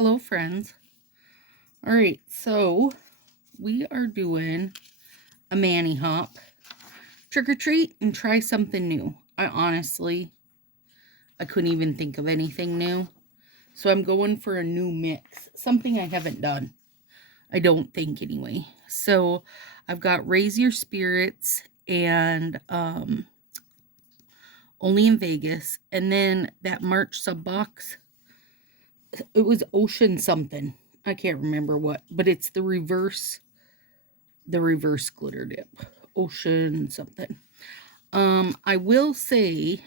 Hello, friends. All right, so we are doing a Manny Hop. Trick or treat and try something new. I couldn't even think of anything new. So I'm going for a new mix. Something I haven't done. I don't think anyway. So I've got Raise Your Spirits and Only in Vegas. And then that March sub box. It was Ocean something. I can't remember what, but it's the reverse glitter dip. Ocean something. I will say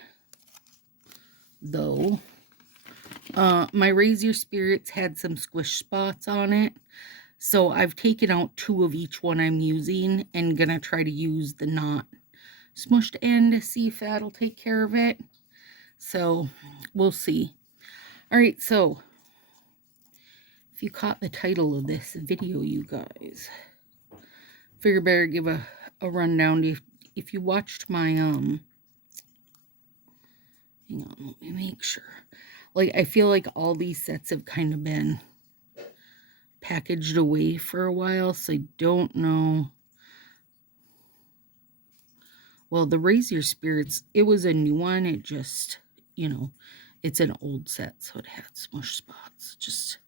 though, my Raise Your Spirits had some squish spots on it. So I've taken out 2 of each one I'm using and gonna try to use the not smushed end to see if that'll take care of it. So we'll see. All right, so if you caught the title of this video, you guys, figure better give a rundown. If you watched my hang on, let me make sure. Like, I feel like all these sets have kind of been packaged away for a while, so I don't know. Well, the Raise Your Spirits, it was a new one. It just, it's an old set, so it had smush spots. Just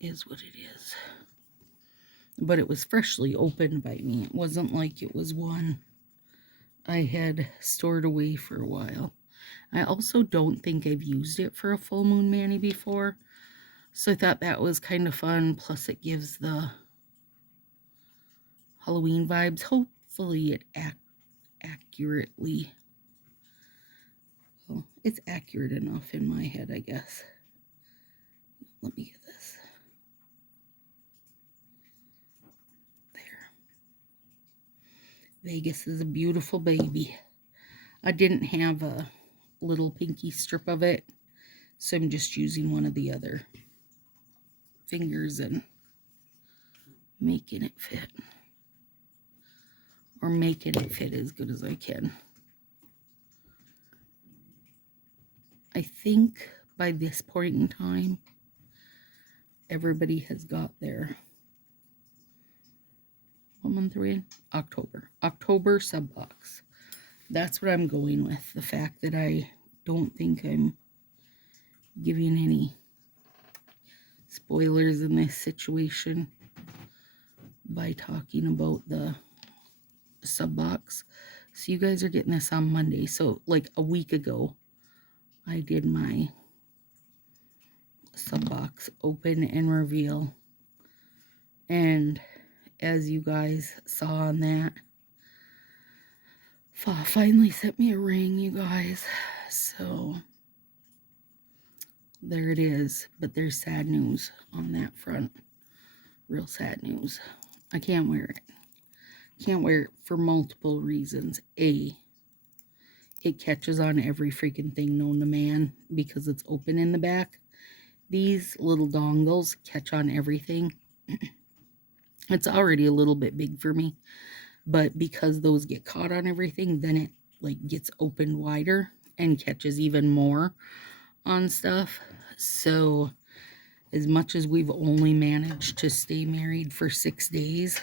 is what it is. But it was freshly opened by me. It wasn't like it was one I had stored away for a while. I also don't think I've used it for a full moon mani before. So I thought that was kind of fun. Plus it gives the Halloween vibes. Hopefully it accurately. Well, it's accurate enough in my head, I guess. Let me get this. There. Vegas is a beautiful baby. I didn't have a little pinky strip of it, so I'm just using one of the other fingers and making it fit. Or making it fit as good as I can. I think by this point in time, everybody has got their, what month are we in? October sub box. That's what I'm going with. The fact that I don't think I'm giving any spoilers in this situation by talking about the sub box. So you guys are getting this on Monday. So like a week ago, I did my sub box open and reveal. And as you guys saw on that, finally sent me a ring, you guys. So there it is. But there's sad news on that front. Real sad news. I can't wear it. Can't wear it for multiple reasons. A, it catches on every freaking thing known to man because it's open in the back. These little dongles catch on everything. It's already a little bit big for me, but because those get caught on everything, then it like gets opened wider and catches even more on stuff. So as much as we've only managed to stay married for 6 days,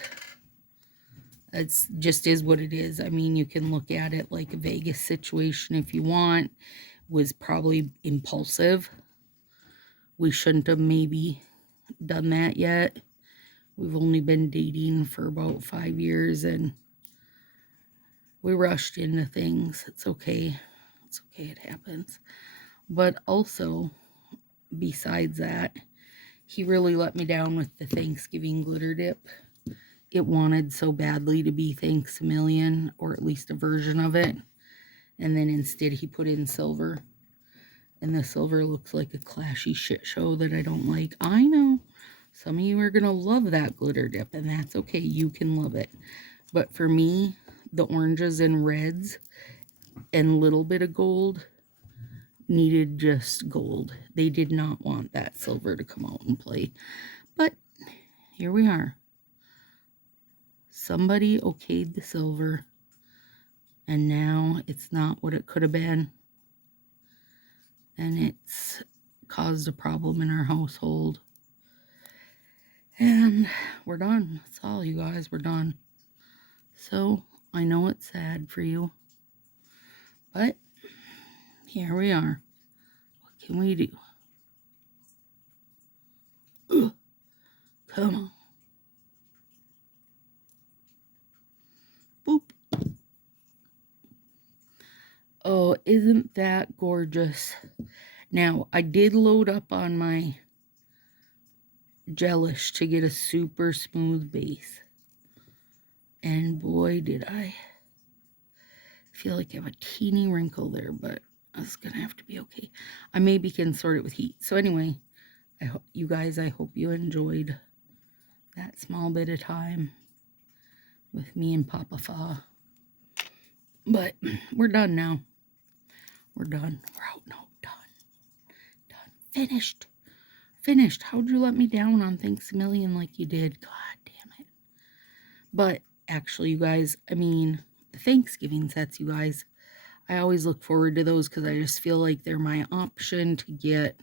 it's just is what it is. I mean, you can look at it like a Vegas situation if you want. Was probably impulsive. We shouldn't have maybe done that yet. We've only been dating for about 5 years and we rushed into things. It's okay. It's okay. It happens. But also, besides that, he really let me down with the Thanksgiving glitter dip. It wanted so badly to be Thanks a Million, or at least a version of it. And then instead he put in silver. And the silver looks like a clashy shit show that I don't like. I know. Some of you are going to love that glitter dip, and that's okay. You can love it. But for me, the oranges and reds and a little bit of gold needed just gold. They did not want that silver to come out and play. But here we are. Somebody okayed the silver, and now it's not what it could have been. And it's caused a problem in our household. And we're done. That's all, you guys. We're done. So, I know it's sad for you. But, here we are. What can we do? Ugh, come on. Boop. Oh, isn't that gorgeous? Now, I did load up on my gelish to get a super smooth base. And boy, did I feel like I have a teeny wrinkle there, but that's going to have to be okay. I maybe can sort it with heat. So anyway, you guys, I hope you enjoyed that small bit of time with me and Papa Fa. But we're done now. We're done. We're out. No, done. Finished. Finished. How'd you let me down on Thanks a Million like you did? God damn it. But actually, you guys, I mean, the Thanksgiving sets, you guys, I always look forward to those because I just feel like they're my option to get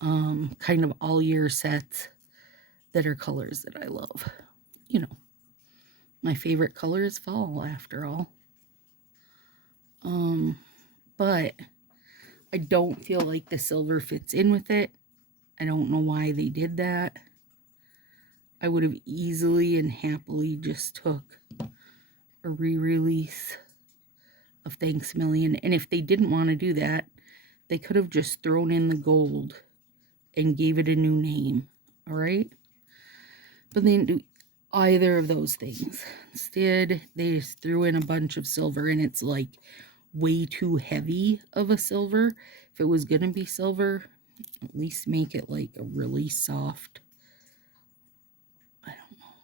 kind of all year sets that are colors that I love. You know, my favorite color is fall after all. But I don't feel like the silver fits in with it. I don't know why they did that. I would have easily and happily just took a re-release of Thanks a Million. And if they didn't want to do that, they could have just thrown in the gold and gave it a new name. All right? But they didn't do either of those things. Instead, they just threw in a bunch of silver, and it's like way too heavy of a silver. If it was going to be silver, at least make it like a really soft, I don't know,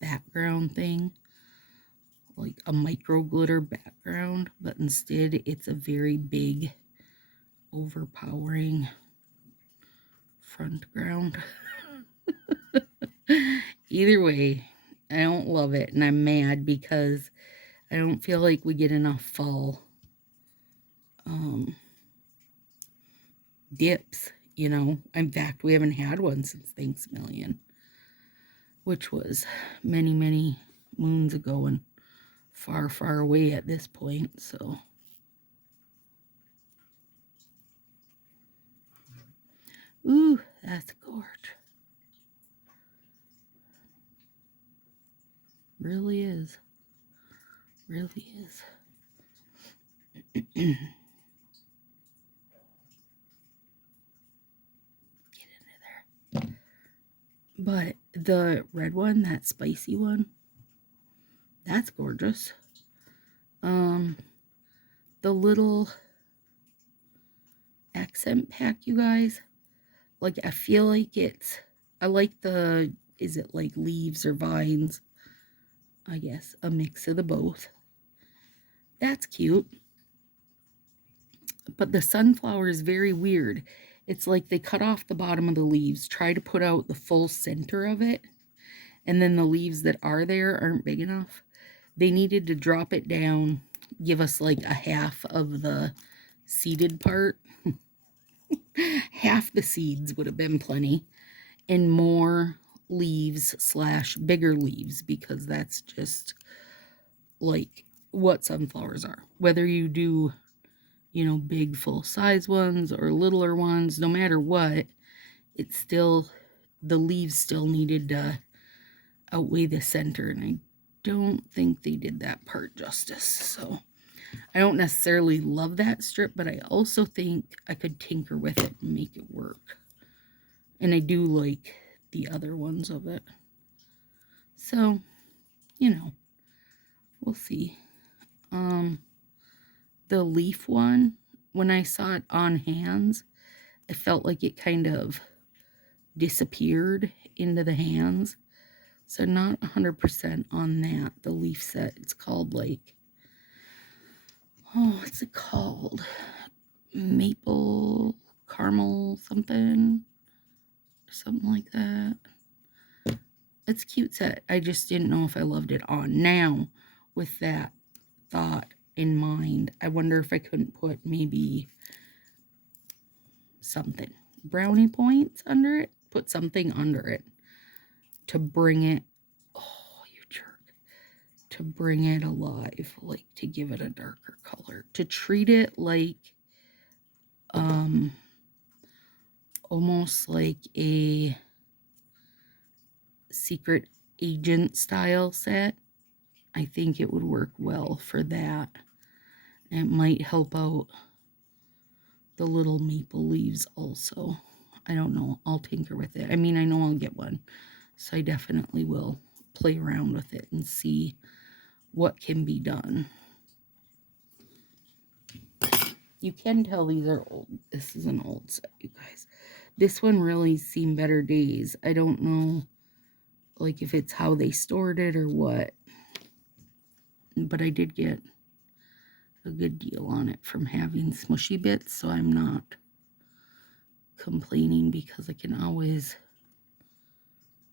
background thing. Like a micro glitter background. But instead, it's a very big, overpowering front ground. Either way, I don't love it, and I'm mad because I don't feel like we get enough fall dips, you know. In fact, we haven't had one since Thanks a Million, which was many, many moons ago and far, far away at this point, so. Ooh, that's gorge. Really is. Really is. Get into there. But the red one, that spicy one, that's gorgeous. The little accent pack, you guys, like I feel like it's, I like the, is it like leaves or vines? I guess a mix of the both. That's cute. But the sunflower is very weird. It's like they cut off the bottom of the leaves, try to put out the full center of it, and then the leaves that are there aren't big enough. They needed to drop it down, give us like a half of the seeded part. Half the seeds would have been plenty, and more leaves / bigger leaves, because that's just like what sunflowers are. Whether you do, you know, big full size ones or littler ones, no matter what, it's still, the leaves still needed to outweigh the center, and I don't think they did that part justice. So I don't necessarily love that strip, but I also think I could tinker with it and make it work. And I do like the other ones of it. So, you know, we'll see. The leaf one, when I saw it on hands, I felt like it kind of disappeared into the hands. So not 100% on that. The leaf set, it's called like, oh, what's it called? Maple caramel something like that. It's a cute set. I just didn't know if I loved it on. Now, with that thought in mind, I wonder if I couldn't put maybe something, brownie points under it, put something under it. to bring it, oh, you jerk, to bring it alive, like to give it a darker color, to treat it like, almost like a secret agent style set. I think it would work well for that. It might help out the little maple leaves also. I don't know. I'll tinker with it. I mean, I know I'll get one. So I definitely will play around with it and see what can be done. You can tell these are old. This is an old set, you guys. This one really seen better days. I don't know, like, if it's how they stored it or what. But I did get a good deal on it from having smushy bits, so I'm not complaining because I can always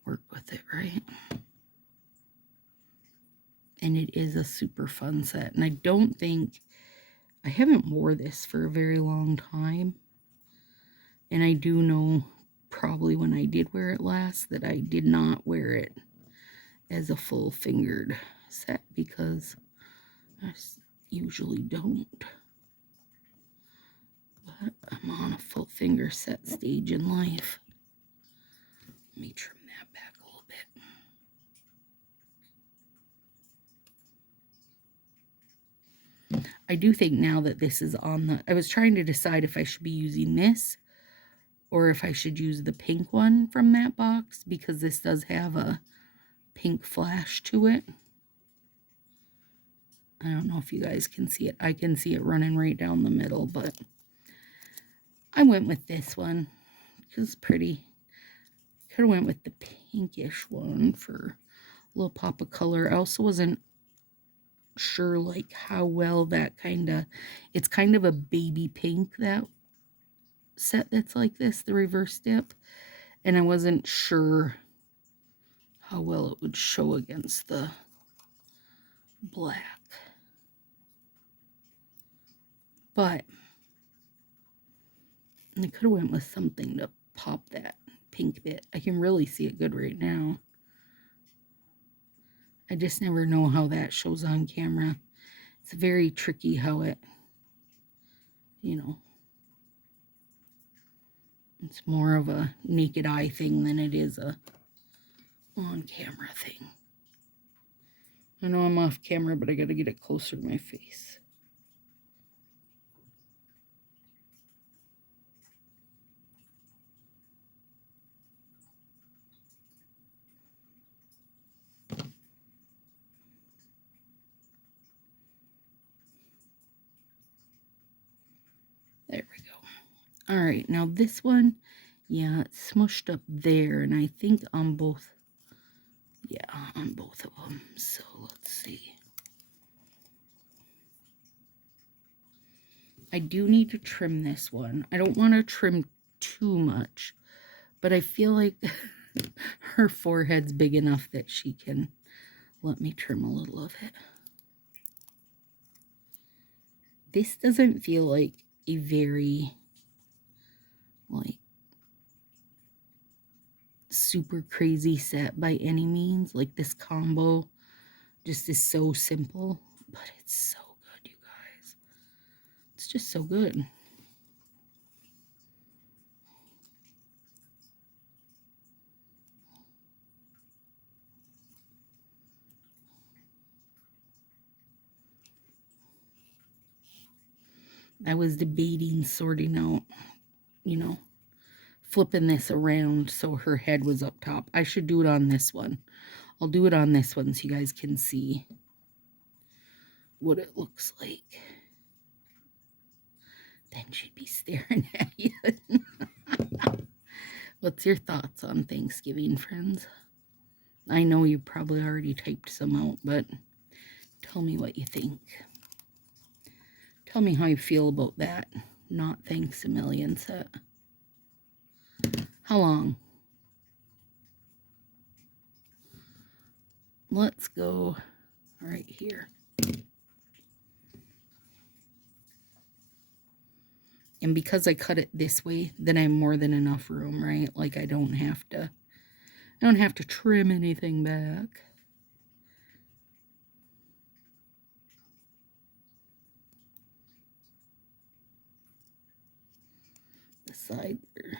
work with it, right? And it is a super fun set. And I don't think, I haven't wore this for a very long time. And I do know probably when I did wear it last that I did not wear it as a full fingered set because I usually don't. But I'm on a full finger set stage in life. Let me trim that back a little bit. I do think now that this is on the, I was trying to decide if I should be using this or if I should use the pink one from that box because this does have a pink flash to it. I don't know if you guys can see it. I can see it running right down the middle, but I went with this one because it's pretty. Could have went with the pinkish one for a little pop of color. I also wasn't sure like how well that kind of, it's kind of a baby pink, that set that's like this, the reverse dip, and I wasn't sure how well it would show against the black. But I could have went with something to pop that pink bit. I can really see it good right now. I just never know how that shows on camera. It's very tricky how it, you know, it's more of a naked eye thing than it is a on camera thing. I know I'm off camera, but I got to get it closer to my face. There we go. All right, now this one, yeah, it's smushed up there, and I think on both, yeah, on both of them. So let's see. I do need to trim this one. I don't want to trim too much, but I feel like her forehead's big enough that she can let me trim a little of it. This doesn't feel like a very, like, super crazy set by any means. Like, this combo just is so simple, but it's so good, you guys. It's just so good. I was debating sorting out, you know, flipping this around so her head was up top. I should do it on this one. I'll do it on this one so you guys can see what it looks like. Then she'd be staring at you. What's your thoughts on Thanksgiving, friends? I know you probably already typed some out, but tell me what you think. Tell me how you feel about that. Not thanks a million set. How long? Let's go right here. And because I cut it this way, then I have more than enough room, right? Like I don't have to Don't have to trim anything back. The side there.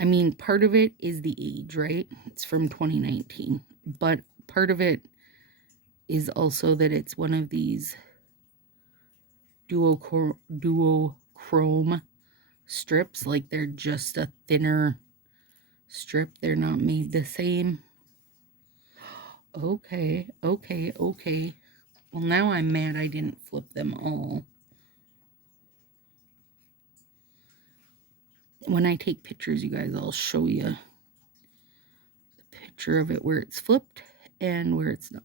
I mean, part of it is the age, right? It's from 2019. But part of it is also that it's one of these duochrome strips. Like they're just a thinner strip. They're not made the same. Okay. Well, now I'm mad I didn't flip them all. When I take pictures, you guys, I'll show you the picture of it where it's flipped and where it's not.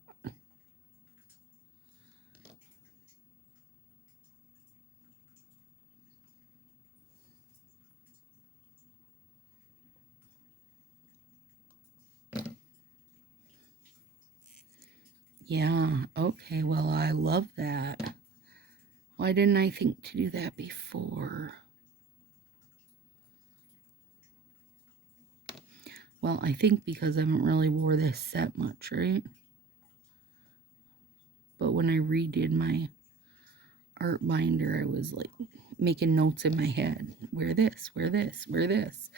Yeah, okay, well, I love that. Why didn't I think to do that before? Well, I think because I haven't really wore this set much, right? But when I redid my art binder, I was like making notes in my head. Wear this, wear this, wear this.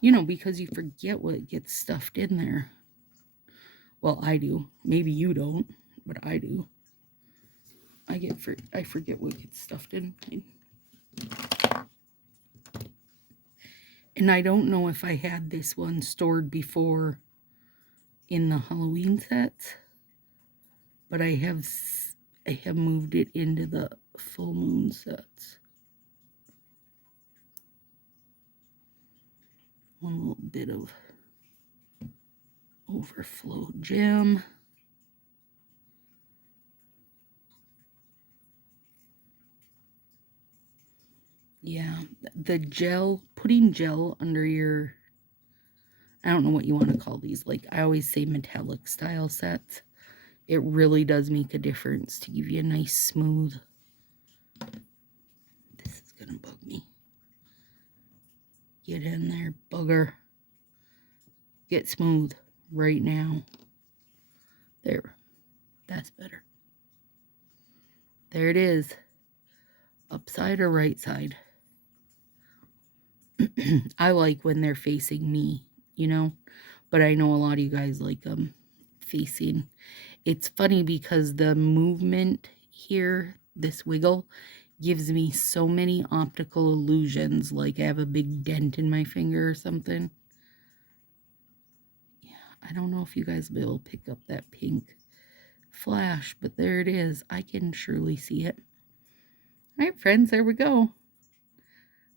You know, because you forget what gets stuffed in there. Well, I do. Maybe you don't, but I do. I forget what gets stuffed in. And I don't know if I had this one stored before in the Halloween sets, but I have moved it into the full moon sets. One little bit of overflow gem. Yeah, the gel, putting gel under your, I don't know what you want to call these. Like I always say metallic style sets. It really does make a difference to give you a nice smooth. This is going to bug me. Get in there, bugger. Get smooth right now. There. That's better. There it is. Upside or right side. I like when they're facing me, you know, but I know a lot of you guys like them facing. It's funny because the movement here, this wiggle, gives me so many optical illusions, like I have a big dent in my finger or something. Yeah, I don't know if you guys will be able to pick up that pink flash, but there it is. I can surely see it. All right, friends, there we go.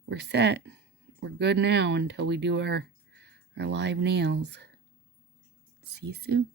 We're set. We're good now until we do our live nails. See you soon.